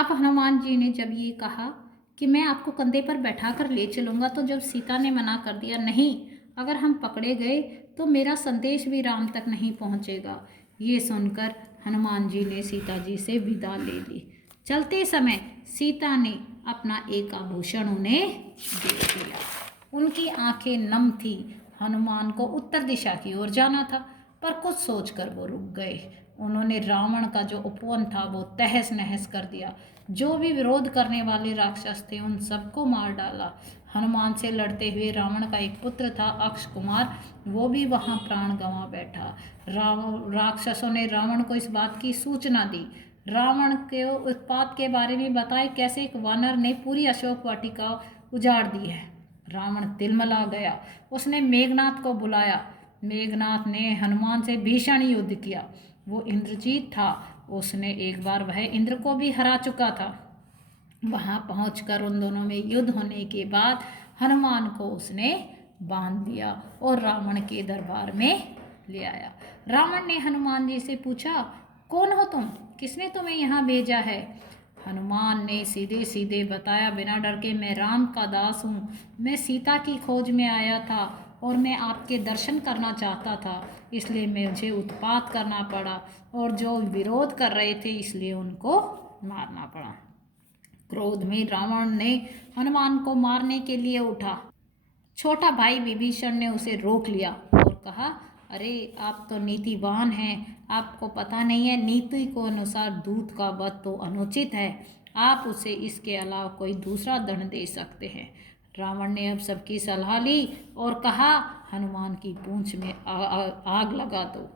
अब हनुमान जी ने जब ये कहा कि मैं आपको कंधे पर बैठा कर ले चलूँगा, तो जब सीता ने मना कर दिया, नहीं, अगर हम पकड़े गए तो मेरा संदेश भी राम तक नहीं पहुँचेगा। ये सुनकर हनुमान जी ने सीता जी से विदा ले ली। चलते समय सीता ने अपना एक आभूषण उन्हें दे दिया। उनकी आंखें नम थी। हनुमान को उत्तर दिशा की ओर जाना था, पर कुछ सोचकर वो रुक गए। उन्होंने रावण का जो उपवन था वो तहस नहस कर दिया। जो भी विरोध करने वाले राक्षस थे उन सबको मार डाला। हनुमान से लड़ते हुए रावण का एक पुत्र था अक्ष कुमार, वो भी वहां प्राण गंवा बैठा। राक्षसों ने रावण को इस बात की सूचना दी। रावण के उत्पात के बारे में बताए कैसे एक वानर ने पूरी अशोक वाटिका उजाड़ दी है। रावण तिलमिला गया। उसने मेघनाथ को बुलाया। मेघनाथ ने हनुमान से भीषण युद्ध किया। वो इंद्रजीत था। उसने एक बार वह इंद्र को भी हरा चुका था। वहां पहुंचकर उन दोनों में युद्ध होने के बाद हनुमान को उसने बांध दिया और रावण के दरबार में ले आया। रावण ने हनुमान जी से पूछा, कौन हो तुम? किसने तुम्हें यहाँ भेजा है? हनुमान ने सीधे सीधे बताया, बिना डर के, मैं राम का दास हूँ। मैं सीता की खोज में आया था और मैं आपके दर्शन करना चाहता था, इसलिए मुझे उत्पात करना पड़ा, और जो विरोध कर रहे थे इसलिए उनको मारना पड़ा। क्रोध में रावण ने हनुमान को मारने के लिए उठा। छोटा भाई विभीषण ने उसे रोक लिया और कहा, अरे आप तो नीतिवान हैं, आपको पता नहीं है नीति को अनुसार दूत का वध तो अनुचित है। आप उसे इसके अलावा कोई दूसरा दंड दे सकते हैं। रावण ने अब सबकी सलाह ली और कहा, हनुमान की पूंछ में आग लगा दो।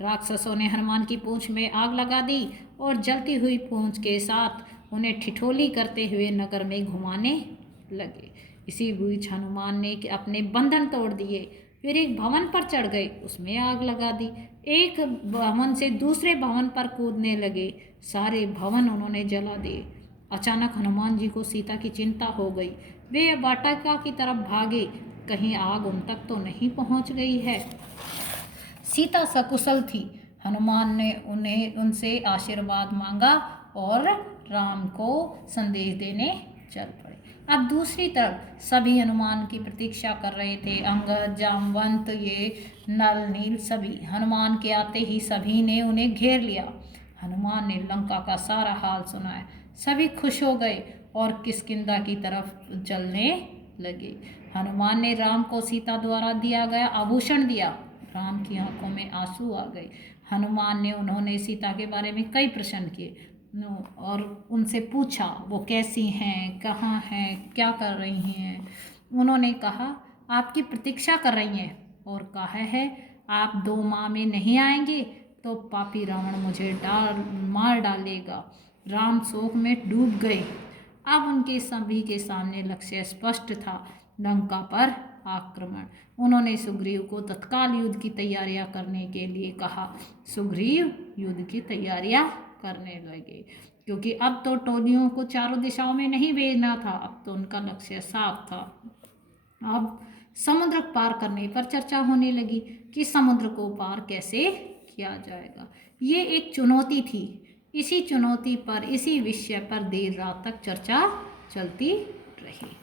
राक्षसों ने हनुमान की पूंछ में आग लगा दी और जलती हुई पूंछ के साथ उन्हें ठिठोली करते हुए नगर में घुमाने लगे। इसी बीच हनुमान ने अपने बंधन तोड़ दिए। फिर एक भवन पर चढ़ गए, उसमें आग लगा दी। एक भवन से दूसरे भवन पर कूदने लगे, सारे भवन उन्होंने जला दिए। अचानक हनुमान जी को सीता की चिंता हो गई। वे वाटिका की तरफ भागे, कहीं आग उन तक तो नहीं पहुंच गई है। सीता सकुशल थी। हनुमान ने उनसे आशीर्वाद मांगा और राम को संदेश देने चल पड़े। अब दूसरी तरफ सभी हनुमान की प्रतीक्षा कर रहे थे। अंगद, जामवंत, ये नल, नील, सभी। हनुमान के आते ही सभी ने उन्हें घेर लिया। हनुमान ने लंका का सारा हाल सुनाया। सभी खुश हो गए और किष्किंधा की तरफ चलने लगे। हनुमान ने राम को सीता द्वारा दिया गया आभूषण दिया। राम की आंखों में आंसू आ गए। हनुमान ने उन्होंने सीता के बारे में कई प्रश्न किए और उनसे पूछा वो कैसी हैं, कहाँ हैं, क्या कर रही हैं। उन्होंने कहा, आपकी प्रतीक्षा कर रही हैं और कहा है आप 2 माह में नहीं आएंगे तो पापी रावण मुझे मार डालेगा। राम शोक में डूब गए। अब उनके सभी के सामने लक्ष्य स्पष्ट था, लंका पर आक्रमण। उन्होंने सुग्रीव को तत्काल युद्ध की तैयारियां करने के लिए कहा। सुग्रीव युद्ध की तैयारियां करने लगे, क्योंकि अब तो टोलियों को चारों दिशाओं में नहीं भेजना था। अब तो उनका लक्ष्य साफ था। अब समुद्र पार करने पर चर्चा होने लगी कि समुद्र को पार कैसे किया जाएगा। ये एक चुनौती थी। इसी चुनौती पर, इसी विषय पर देर रात तक चर्चा चलती रही।